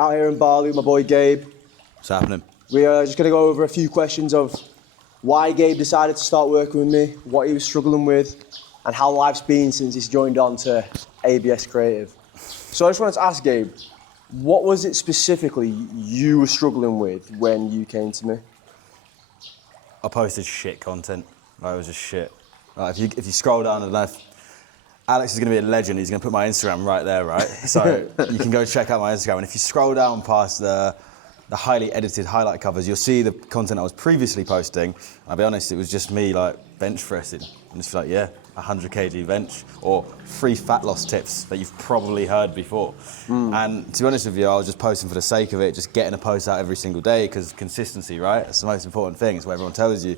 Out here in Bali with my boy Gabe. What's happening? We are just going to go over a few questions of why Gabe decided to start working with me, what he was struggling with, and how life's been since he's joined on to ABS Creative. So I just wanted to ask Gabe, what was it specifically you were struggling with when you came to me? I posted shit content. Like, it was just shit. Like, if you scroll down to the left, Alex is going to be a legend. He's going to put my Instagram right there, right? So you can go check out my Instagram. And if you scroll down past the highly edited highlight covers, you'll see the content I was previously posting. I'll be honest, it was just me like bench pressing. And it's like, yeah, 100 kg bench or 3 fat loss tips that you've probably heard before. And to be honest with you, I was just posting for the sake of it, just getting a post out every single day, because consistency, right? That's the most important thing. It's what everyone tells you.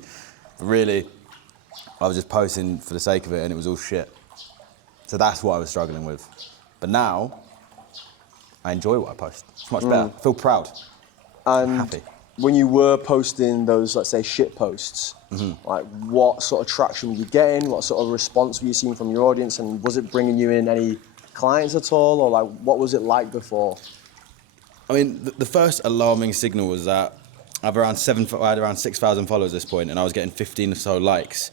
But really, I was just posting for the sake of it, and it was all shit. So that's what I was struggling with. But now, I enjoy what I post. It's much better. I feel proud. And I'm happy. When you were posting those, let's say, shit posts, like what sort of traction were you getting? What sort of response were you seeing from your audience? And was it bringing you in any clients at all? Or like, what was it like before? I mean, the first alarming signal was that I had around 6,000 followers at this point, and I was getting 15 or so likes.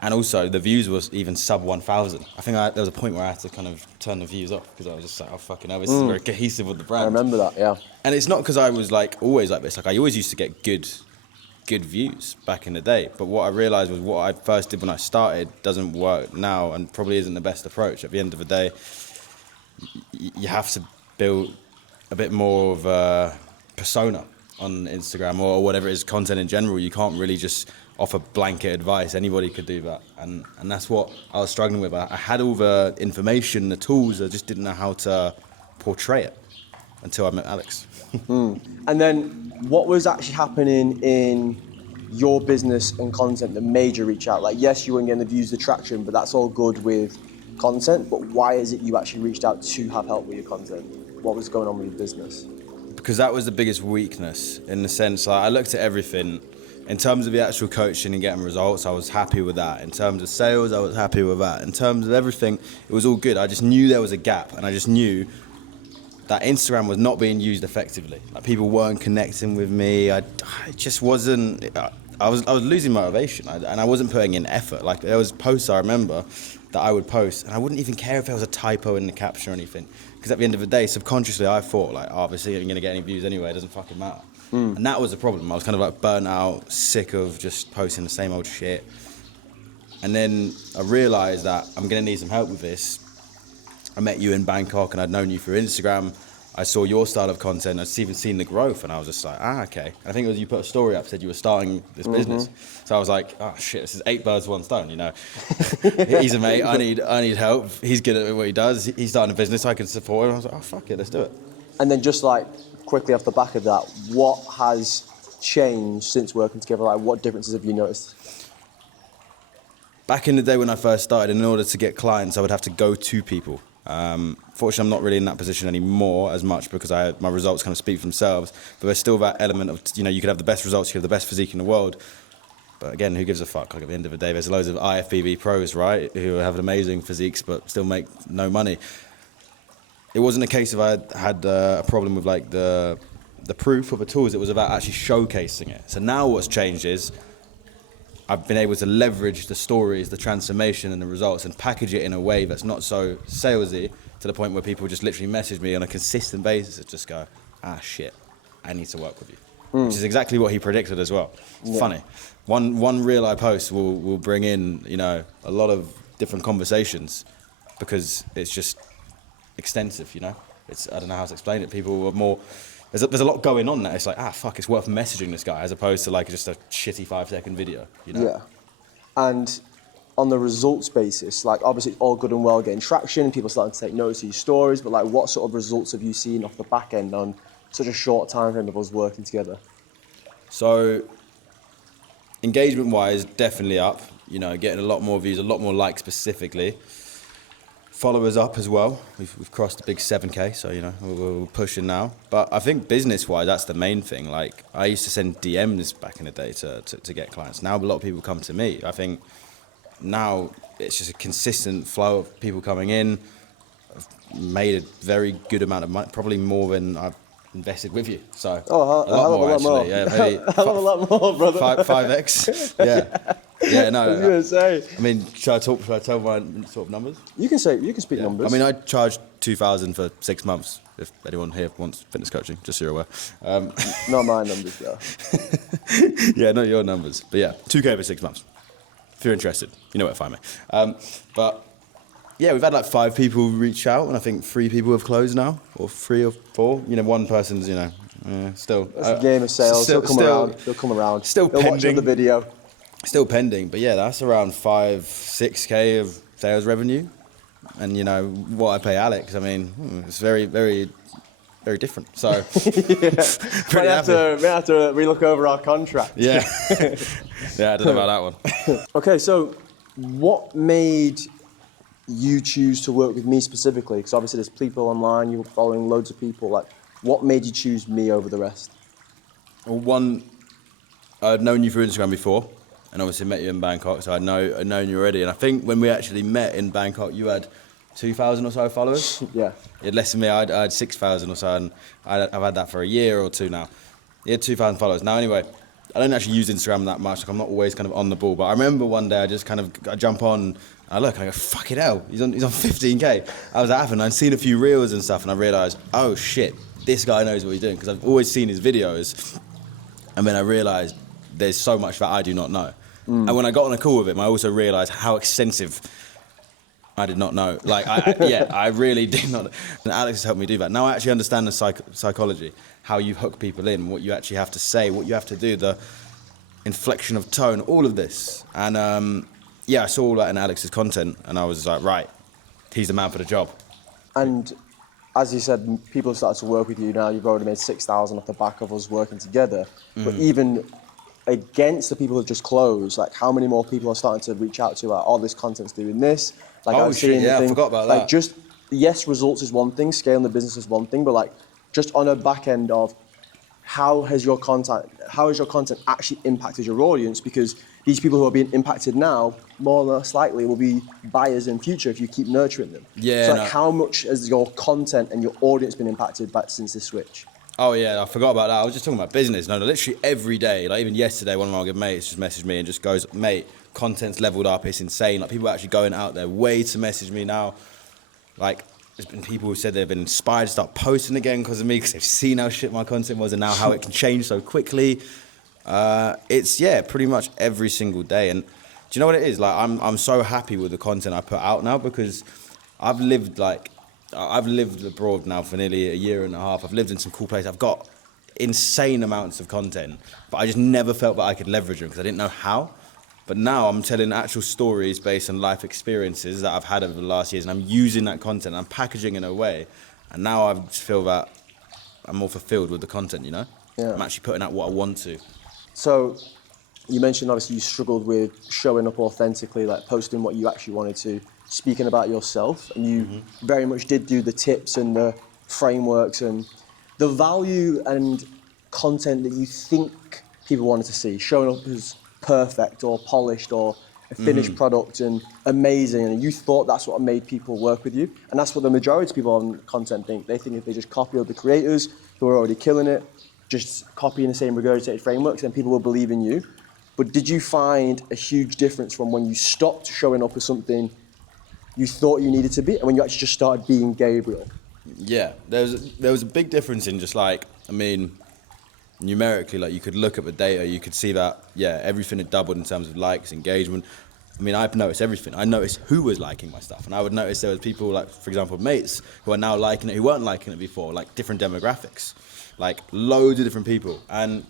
And also, the views was even sub 1,000. I think there was a point where I had to kind of turn the views off, because I was just like, oh, fucking hell, this is very cohesive with the brand. I remember that, yeah. And it's not because I was like always like this. Like, I always used to get good views back in the day. But what I realized was what I first did when I started doesn't work now, and probably isn't the best approach. At the end of the day, you have to build a bit more of a persona on Instagram or whatever it is, content in general. You can't really just offer blanket advice. Anybody could do that. And that's what I was struggling with. I had all the information, the tools, I just didn't know how to portray it until I met Alex. And then what was actually happening in your business and content that made you reach out? Like, yes, you weren't getting the views, the traction, but that's all good with content. But why is it you actually reached out to have help with your content? What was going on with your business? Because that was the biggest weakness, in the sense, like, I looked at everything. In terms of the actual coaching and getting results, I was happy with that. In terms of sales, I was happy with that. In terms of everything, it was all good. I just knew there was a gap, and I just knew that Instagram was not being used effectively. Like, people weren't connecting with me. I just wasn't. I was losing motivation, and I wasn't putting in effort. Like, there was posts I remember that I would post, and I wouldn't even care if there was a typo in the caption or anything, because at the end of the day, subconsciously, I thought, like, obviously, I'm gonna get any views anyway. It doesn't fucking matter. And that was the problem. I was kind of like burnt out, sick of just posting the same old shit. And then I realized that I'm gonna need some help with this. I met you in Bangkok, and I'd known you through Instagram. I saw your style of content. I'd even seen the growth, and I was just like, okay. I think it was you put a story up, said you were starting this business. So I was like, oh shit, this is 8 birds, 1 stone, you know. He's a mate, I need help. He's good at what he does. He's starting a business, I can support him. I was like, oh fuck it, let's do it. And then just like quickly off the back of that, what has changed since working together? Like, what differences have you noticed? Back in the day when I first started, in order to get clients, I would have to go to people. Fortunately, I'm not really in that position anymore as much, because my results kind of speak for themselves. But there's still that element of, you know, you could have the best results, you could have the best physique in the world. But again, who gives a fuck? Like, at the end of the day, there's loads of IFBB pros, right, who have amazing physiques but still make no money. It wasn't a case of I had a problem with like the proof of the tools. It was about actually showcasing it. So now what's changed is I've been able to leverage the stories, the transformation and the results, and package it in a way that's not so salesy, to the point where people just literally message me on a consistent basis and just go, shit, I need to work with you. Which is exactly what he predicted as well. It's funny. One reel I post will bring in, you know, a lot of different conversations, because it's just extensive, you know. I don't know how to explain it. People are more, there's a lot going on there. It's like, fuck, it's worth messaging this guy, as opposed to like just a shitty 5-second video, you know. Yeah. And on the results basis, like, obviously it's all good and well getting traction, people starting to take notice of your stories, but like, what sort of results have you seen off the back end on such a short time frame of us working together? So, engagement wise, definitely up, you know, getting a lot more views, a lot more likes specifically. Followers up as well. We've crossed the big 7K, so, you know, we're pushing now. But I think business-wise, that's the main thing. Like, I used to send DMs back in the day to get clients. Now a lot of people come to me. I think now it's just a consistent flow of people coming in. I've made a very good amount of money, probably more than I've invested with you. So Oh, a lot more actually. Yeah, maybe a hell of a lot more, brother. 5x. Yeah. Yeah, no. I was gonna say. I mean, should I tell my sort of numbers? You can speak Yeah. numbers. I mean, I charged 2,000 for 6 months. If anyone here wants fitness coaching, just so you're aware. Not my numbers though. Yeah, not your numbers. But yeah, 2K for 6 months. If you're interested, you know where to find me. But yeah, we've had like 5 people reach out, and I think 3 people have closed now, or 3 or 4. You know, one person's, you know, still. It's a game of sales. They'll come around. They'll come around. Still They'll watch pending. the video. Still pending, but yeah, that's around 5-6K of sales revenue. And you know what I pay Alex, I mean, it's very, very, very different. So, pretty Might have to relook over our contract. Yeah, yeah, I don't know about that one. Okay, so what made you choose to work with me specifically? Because obviously there's people online, you were following loads of people. Like, what made you choose me over the rest? Well, one, I'd known you through Instagram before, and obviously met you in Bangkok, so I'd known you already. And I think when we actually met in Bangkok, you had 2,000 or so followers. Yeah. You had less than me. I had 6,000 or so, and I've had that for a year or 2 now. You had 2,000 followers. Now, anyway, I don't actually use Instagram that much. Like, I'm not always kind of on the ball. But I remember one day I jump on, and I look, and I go, fucking hell, he's on 15K. I was laughing. I'd seen a few reels and stuff, and I realised, oh shit, this guy knows what he's doing, because I've always seen his videos, and then I realised there's so much that I do not know. And when I got on a call with him, I also realised how extensive I did not know. Like, I really did not. And Alex has helped me do that. Now I actually understand the psychology, how you hook people in, what you actually have to say, what you have to do, the inflection of tone, all of this. And yeah, I saw all that in Alex's content, and I was like, right, he's the man for the job. And as you said, people have started to work with you now. You've already made 6,000 off the back of us working together. But even against the people who just closed, like, how many more people are starting to reach out to, like, oh, this content's doing this? Like, Oh, I was seeing shit, yeah, I thing, forgot about like, that. just, yes, results is one thing, scaling the business is one thing, but like, just on a back end of how has your content actually impacted your audience? Because these people who are being impacted now, more or less likely, will be buyers in future if you keep nurturing them. Yeah, So like, no. how much has your content and your audience been impacted since this switch? Oh yeah, I forgot about that. I was just talking about business. No, literally every day, like even yesterday, one of my good mates just messaged me and just goes, mate, content's leveled up, it's insane. Like, people are actually going out their way to message me now. Like, there's been people who said they've been inspired to start posting again because of me, because they've seen how shit my content was and now how it can change so quickly. It's, yeah, pretty much every single day. And do you know what it is? Like, I'm so happy with the content I put out now, because I've lived abroad now for nearly a year and a half. I've lived in some cool places. I've got insane amounts of content, but I just never felt that I could leverage them because I didn't know how. But now I'm telling actual stories based on life experiences that I've had over the last years, and I'm using that content, I'm packaging in a way, and now I just feel that I'm more fulfilled with the content, you know? Yeah. I'm actually putting out what I want to. So you mentioned obviously you struggled with showing up authentically, like posting what you actually wanted to, speaking about yourself, and you very much did do the tips and the frameworks and the value and content that you think people wanted to see, showing up as perfect or polished or a finished product and amazing, and you thought that's what made people work with you, and that's what the majority of people on content think. They think if they just copy other creators who are already killing it, just copying the same regurgitated frameworks, then people will believe in you. But did you find a huge difference from when you stopped showing up as something you thought you needed to be, and when you actually just started being Gabriel? Yeah, there was a big difference in just like, I mean, numerically, like you could look at the data, you could see that, yeah, everything had doubled in terms of likes, engagement. I mean, I've noticed everything. I noticed who was liking my stuff, and I would notice there was people like, for example, mates who are now liking it, who weren't liking it before, like different demographics, like loads of different people. And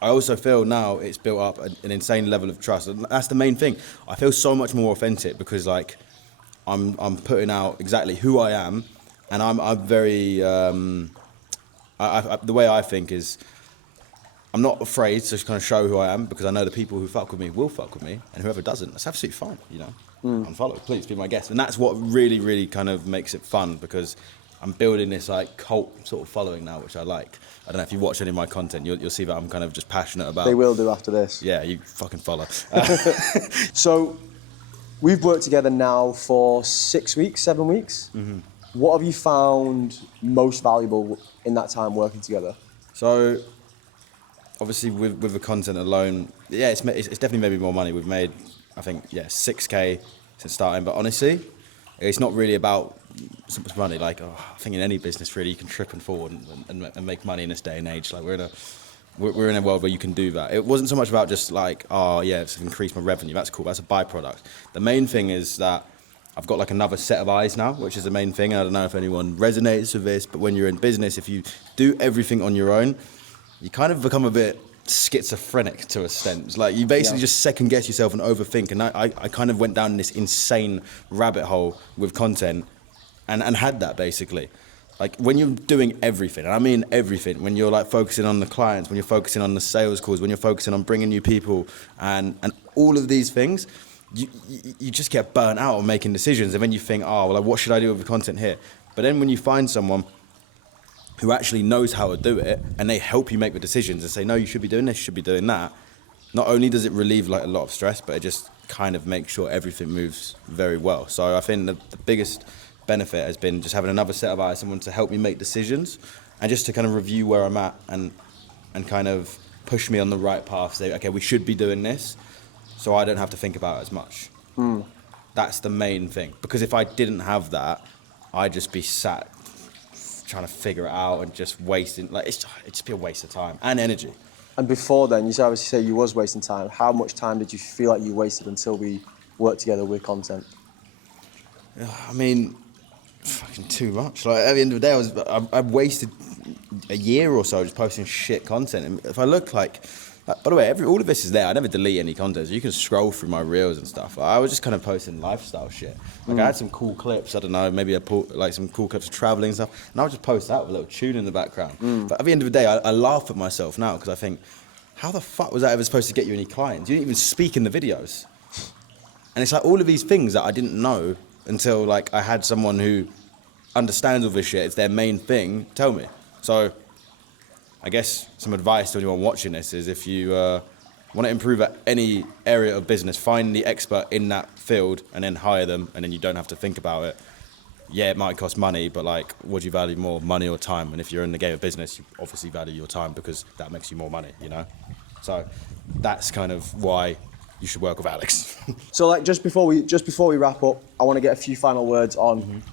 I also feel now it's built up an insane level of trust. And that's the main thing. I feel so much more authentic because like I'm putting out exactly who I am, and I'm very the way I think is I'm not afraid to kind of show who I am, because I know the people who fuck with me will fuck with me, and whoever doesn't, that's absolutely fine, you know. Unfollow, please be my guest. And that's what really, really kind of makes it fun, because I'm building this like cult sort of following now, which I like. I don't know if you watch any of my content, you'll see that I'm kind of just passionate about. They will do after this. Yeah, you fucking follow. So we've worked together now for 6 weeks, 7 weeks. What have you found most valuable in that time working together? So, obviously, with the content alone, yeah, it's definitely made me more money. We've made, I think, yeah, 6K since starting. But honestly, it's not really about so much money. Like, I think in any business, really, you can trip and fall and make money in this day and age. Like, we're in a world where you can do that. It wasn't so much about just like, oh yeah, it's increased my revenue. That's cool. That's a byproduct. The main thing is that I've got like another set of eyes now, which is the main thing. And I don't know if anyone resonates with this, but when you're in business, if you do everything on your own, you kind of become a bit schizophrenic to a extent. Like, you basically just second guess yourself and overthink. And I kind of went down this insane rabbit hole with content and had that basically. Like, when you're doing everything, and I mean everything, when you're like focusing on the clients, when you're focusing on the sales calls, when you're focusing on bringing new people and all of these things, you just get burnt out on making decisions. And then you think, oh, well, like, what should I do with the content here? But then when you find someone who actually knows how to do it and they help you make the decisions and say, no, you should be doing this, you should be doing that, not only does it relieve like a lot of stress, but it just kind of makes sure everything moves very well. So I think the biggest benefit has been just having another set of eyes, someone to help me make decisions and just to kind of review where I'm at and kind of push me on the right path, say, okay, we should be doing this, so I don't have to think about it as much. That's the main thing. Because if I didn't have that, I'd just be sat trying to figure it out and just wasting, like, it'd just be a waste of time and energy. And before then, you obviously say you was wasting time. How much time did you feel like you wasted until we worked together with content? I mean, fucking too much. Like, at the end of the day, I wasted a year or so just posting shit content. And if I look like by the way, all of this is there. I never delete any content. So you can scroll through my reels and stuff. I was just kind of posting lifestyle shit. Like, I had some cool clips. I don't know, maybe like some cool clips of traveling and stuff. And I would just post that with a little tune in the background. But at the end of the day, I laugh at myself now because I think, how the fuck was that ever supposed to get you any clients? You didn't even speak in the videos. And it's like all of these things that I didn't know until like I had someone who understands all this shit. It's their main thing. Tell me. So I guess some advice to anyone watching this is if you want to improve at any area of business, find the expert in that field and then hire them, and then you don't have to think about it. Yeah, it might cost money, but like, what do you value more, money or time? And if you're in the game of business, you obviously value your time because that makes you more money, you know? So that's kind of why you should work with Alex. So like just before we wrap up, I want to get a few final words on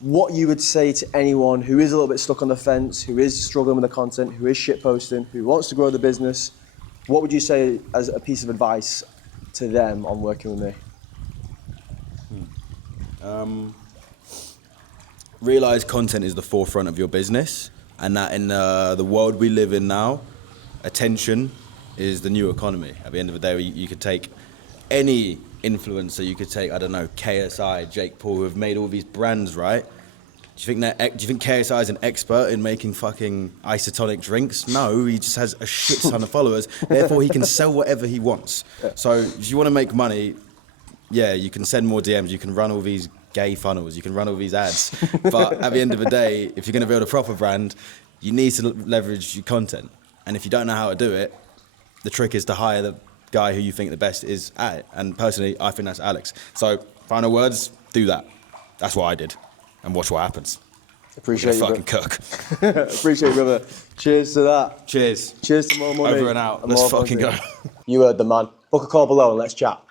what you would say to anyone who is a little bit stuck on the fence, who is struggling with the content, who is shitposting, who wants to grow the business. What would you say as a piece of advice to them on working with me? Realize content is the forefront of your business, and that in the world we live in now, attention is the new economy. At the end of the day, you could take any influencer, you could take, I don't know, KSI, Jake Paul, who have made all these brands, right? Do you think KSI is an expert in making fucking isotonic drinks? No, he just has a shit ton of followers. Therefore, he can sell whatever he wants. So if you want to make money, yeah, you can send more DMs, you can run all these gay funnels, you can run all these ads. But at the end of the day, if you're going to build a proper brand, you need to leverage your content. And if you don't know how to do it, the trick is to hire the guy who you think the best is at it. And personally, I think that's Alex. So final words, do that. That's what I did. And watch what happens. Appreciate you, fucking cook. Appreciate you, brother. Cheers to that. Cheers. Cheers to more money. Over and out. Let's fucking go. You heard the man. Book a call below and let's chat.